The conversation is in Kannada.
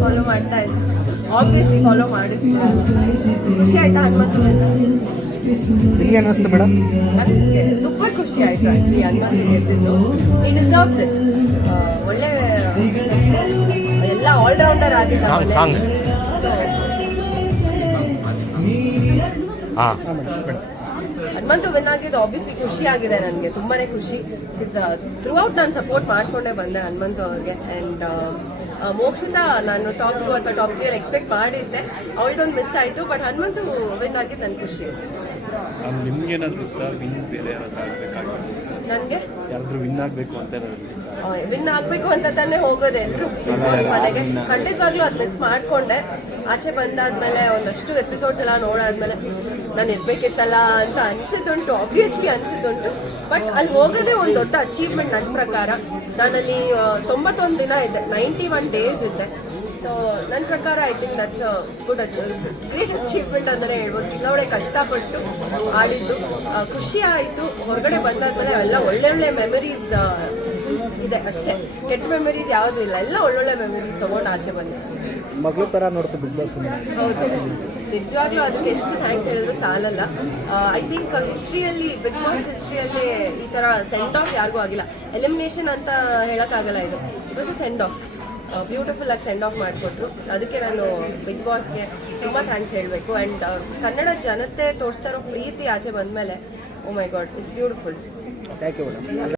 ಫಾಲೋ ಮಾಡ್ತಾ ಇದ್ದೆ ಆಬ್ವಿಯಸ್ಲಿ ಫಾಲೋ ಮಾಡಿದ್ವಿ ಖುಷಿ ಆಯ್ತಾ ಹನುಮಂತ ನಿಮ್ಗೆ ಅನ್ನಿಸ್ತು ಮೇಡಮ್? ಸೂಪರ್ ಖುಷಿ ಆಯ್ತು ಆ್ಯಕ್ಚುಲಿ ಹನುಮಂತ ಗೆದ್ದಿದ್ದು ಈ ಡಿಸರ್ವ್ಸ್ ಇಟ್ ಒಳ್ಳೆ ಎಲ್ಲ ಆಲ್ರೌಂಡರ್ ರೌಂಡರ್ ಆಗಿ ಸಾಂಗ್ ಹಾಂ. ಹನುಮಂತು ವಿನ್ ಆಗಿದ್ದು ಆಬ್ವಿಯಸ್ಲಿ ಖುಷಿ ಆಗಿದೆ ನನಗೆ ತುಂಬಾನೇ ಖುಷಿ. ಥ್ರೂ ಔಟ್ ನಾನು ಸಪೋರ್ಟ್ ಮಾಡ್ಕೊಂಡೇ ಬಂದೆ ಹನುಮಂತು ಅವ್ರಿಗೆ. ಆ್ಯಂಡ್ ಮೋಕ್ಷಿತಾ ನಾನು ಟಾಪ್ ಟು ಅಥವಾ ಟಾಪ್ ತ್ರೀ ಎಕ್ಸ್ಪೆಕ್ಟ್ ಮಾಡಿದ್ದೆ. ಅವಳದೊಂದು ಮಿಸ್ ಆಯಿತು ಬಟ್ ಹನುಮಂತು ವಿನ್ ಆಗಿದ್ದು ನನ್ನ ಖುಷಿ. ನನಗೆ? ವಿನ್ ಆಗಬೇಕು ಅಂತ ವಿನ್ ಆಗ್ಬೇಕು ಅಂತ ತಾನೇ ಹೋಗೋದು ಎಲ್ರು. ಮನೆಗೆ. ಖಂಡಿತವಾಗ್ಲೂ ಅದ್ ಮಿಸ್ ಮಾಡ್ಕೊಂಡೆ. ಆಚೆ ಬಂದಾದ್ಮೇಲೆ ಒಂದಷ್ಟು ಎಪಿಸೋಡ್ಸ್ ಎಲ್ಲ ನೋಡಾದ್ಮೇಲೆ ನಾನು ಇರ್ಬೇಕಿತ್ತಲ್ಲ ಅಂತ ಅನ್ಸಿದ್ದುಂಟು ಆಬ್ವಿಯಸ್ಲಿ ಅನ್ಸಿದ್ದುಂಟು. ಬಟ್ ಅಲ್ಲಿ ಹೋಗೋದೇ ಒಂದು ದೊಡ್ಡ ಅಚೀವ್ಮೆಂಟ್ ನನ್ನ ಪ್ರಕಾರ. ನಾನಲ್ಲಿ ತೊಂಬತ್ತೊಂದು ದಿನ ಇದೆ ನೈಂಟಿ ಒನ್ ಡೇಸ್ ಇದೆ ಸೊ ನನ್ನ ಪ್ರಕಾರ I think that's good achieve great achievement ಅಂದರೆ ಹೇಳ್ಬೋದು. ಸಿಕ್ಕಾವಳೆ ಕಷ್ಟಪಟ್ಟು ಆಡಿದ್ದು ಖುಷಿ ಆಯಿತು. ಹೊರಗಡೆ ಬಂದಾದ್ಮೇಲೆ ಎಲ್ಲ ಒಳ್ಳೆ ಒಳ್ಳೆ ಮೆಮರೀಸ್ ಇದೆ ಅಷ್ಟೇ. ಕೆಟ್ಟ ಮೆಮರೀಸ್ ಯಾವುದೂ ಇಲ್ಲ. ಎಲ್ಲ ಒಳ್ಳೊಳ್ಳೆ ಮೆಮರೀಸ್ ತಗೊಂಡು ಆಚೆ ಬಂದೆ ಮಗಳು ಥರ ನೋಡ್ತು ಬಿಗ್ ಬಾಸ್ ಹೌದು. ನಿಜವಾಗ್ಲೂ ಅದಕ್ಕೆ ಎಷ್ಟು ಥ್ಯಾಂಕ್ಸ್ ಹೇಳಿದ್ರು ಸಾಲಲ್ಲ. ಐ ಥಿಂಕ್ ಹಿಸ್ಟ್ರಿಯಲ್ಲಿ ಬಿಗ್ ಬಾಸ್ ಹಿಸ್ಟ್ರಿಯಲ್ಲಿ ಈ ತರ ಸೆಂಡ್ ಆಫ್ ಯಾರಿಗೂ ಆಗಿಲ್ಲ. ಎಲಿಮಿನೇಷನ್ ಅಂತ ಹೇಳೋಕ್ಕಾಗಲ್ಲ ಇದು. It was a send off beautiful ಆಗಿ ಸೆಂಡ್ ಆಫ್ ಮಾಡಿಕೊಟ್ರು. ಅದಕ್ಕೆ ನಾನು ಬಿಗ್ ಬಾಸ್ಗೆ ತುಂಬ ಥ್ಯಾಂಕ್ಸ್ ಹೇಳಬೇಕು. ಆ್ಯಂಡ್ ಕನ್ನಡ ಜನತೆ ತೋರಿಸ್ತಾ ಇರೋ ಪ್ರೀತಿ ಆಚೆ ಬಂದಮೇಲೆ ಓ my god it's beautiful thank you madam